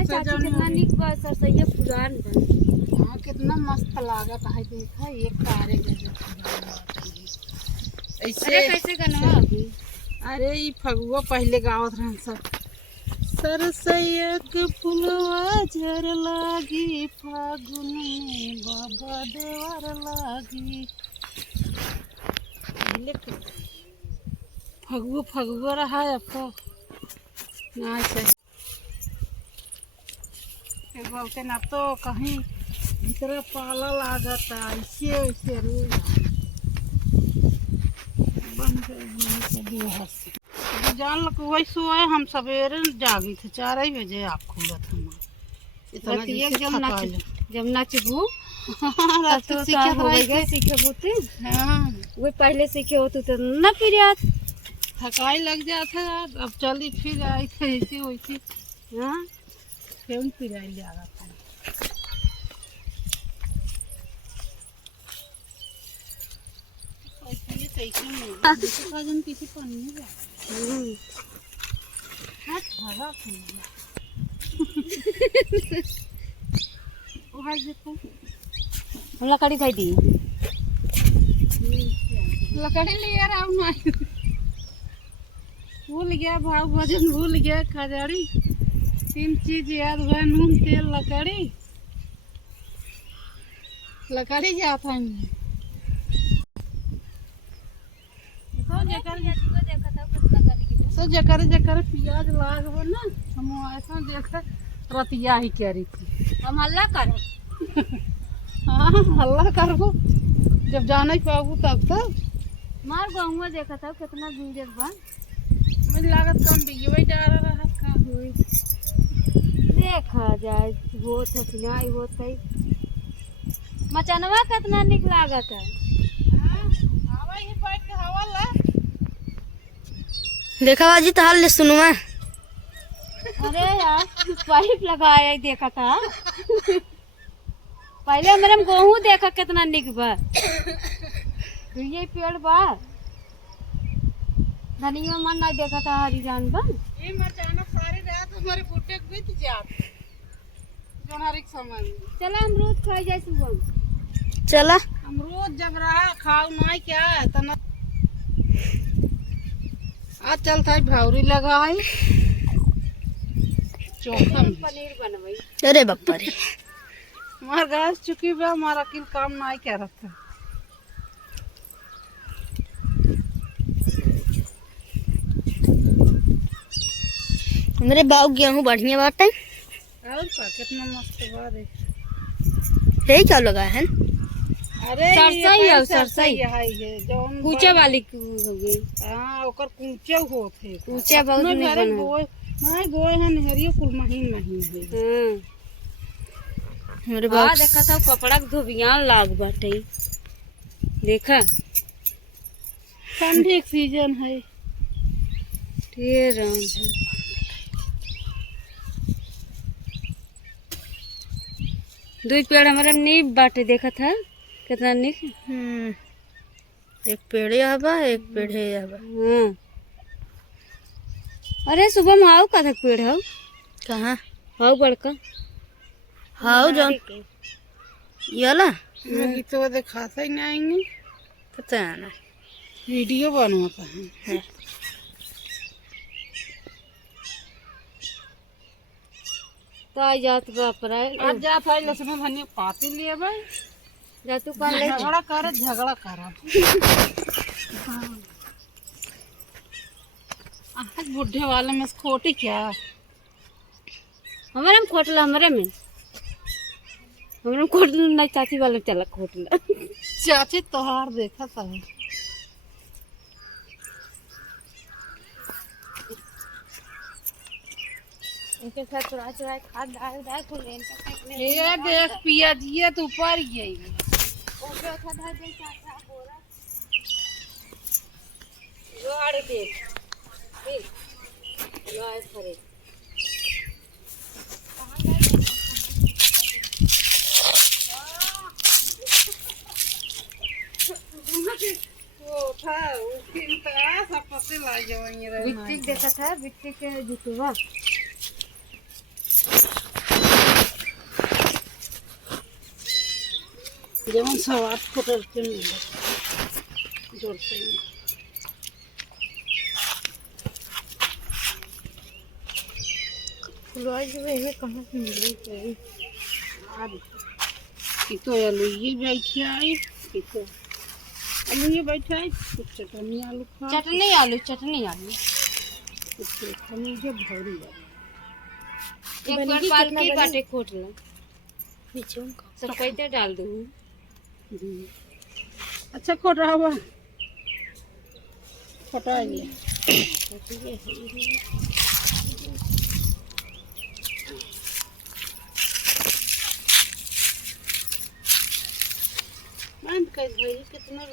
अरे चाची कितना निक बा सरसैया पुरान बा। हां कितना मस्त लागत है देखा एक तारे जैसे ऐसे। अरे कैसे गनवा अभी? अरे ई फगुआ पहले गावत रहन सब। सरसैया के फुलवा झर लागी फागुन में बाबा देवर लागी। पहले फगुआ फगुआ रहा है अब तो ना सही बोलते ना तो कहीं भीतर पाला लागता ऐसे वैसे रे बन गए जान लो वही सोए हम सवेरे जागी थे 4 ही बजे आप खुलत हम जब नाचबू तो सीखे होते हाँ वो पहले सीखे होते तो न फिर थकाई लग जाता अब चली फिर आई थे ऐसे वैसे। हाँ फिर फिर आई जा रहा था किसी पानी में लकड़ी खाई दी लकड़ी ले रहा हूँ भूल गया भाव भजन भूल गया खजड़ी 3 चीज याद हुआ नून तेल लकड़ी लकड़ी जाता है तो जकर जकर प्याज लाग हो ना हम ऐसा देख रतिया ही कह रही थी हम हल्ला करो। हाँ हल्ला करो जब जाना ही पाबू तब तक मार गहुआ देखा था कितना भीड़ बा। मुझे लागत कम भी वही जा रहा का हुई देखा जाए होत है सुनाई होत है मचनवा कितना निक लागत है। हवा ही बैठ के हवा ला देखा बाजी तो हाल सुनवा। अरे यार पाइप लगाया देखा था पहले मेरे गेहूं देखा कितना निक बा ये पेड़ बा धनिया मन नहीं देखा था हरी जान बा ये मचाना सारी रात हमारे बूटे बीत जात जनवरी के समय चला अमरूद खाई जाए सुबह चला अमरूद जब रहा खाओ नहीं क्या है तना आज चलता है भावरी लगाई चोखा पनीर बनवाई। अरे बप्पा रे मार गैस चुकी बा हमारा किल काम नहीं क्या रखता मेरे बाऊ गेहूं बढ़िया बात है और कितना मस्त बात है क्या लगा है अरे सरसई है ये जौन कूचा वाली हो गई। हां ओकर कूचे होथे कूचा बहुत नहीं बना नहीं गोय है नहरियो कुल महीन है। हां मेरे बाप देखा था कपड़ा के धोबियान लाग बाटे देखा ठंडी सीजन है ढेर राम दो पेड़ हमारा नीब बाटे देखा था कितना निक। एक पेड़े हवा एक पेड़े हवा। हाँ अरे सुबह में आओ का था पेड़ हो कहाँ हाउ बड़का हाउ जौन याला तो दिखाता ही नहीं आएंगे पता ना वीडियो बनवाता है। तो आ जात बाप रे आज जात है लहसुन धनिया पाती लिए भाई जा तू कौन ले झगड़ा कर आज बुढ़े वाले में खोटी क्या हमारे में खोटला हमारे में खोटला नहीं चाची वाले चला खोटला चाची तोहार देखा था इनके साथ चुरा खाद डाल को लेन का ये देख पिया जी तो ऊपर गई ओके था धार दे चाचा बोरा जो आड़े देख यो आए खरे वो था वो किंता सब पसे ला जाएंगे बिट्टी देखा था बिट्टी के जुतवा যেমন সবার ফোটার জন্য জলটা फुलवारी जो है कहाँ से मिल गई? আর কি তো আলু ये बैठे आए की तो आलू ये बैठे आए कुछ चटनी आलू खा चटनी आलू कुछ चटनी जो भरी है एक बार पालकी बाटे खोट ला सब कैसे डाल दूँ अच्छा खोट रहा हुआ खोटाएंगे कितना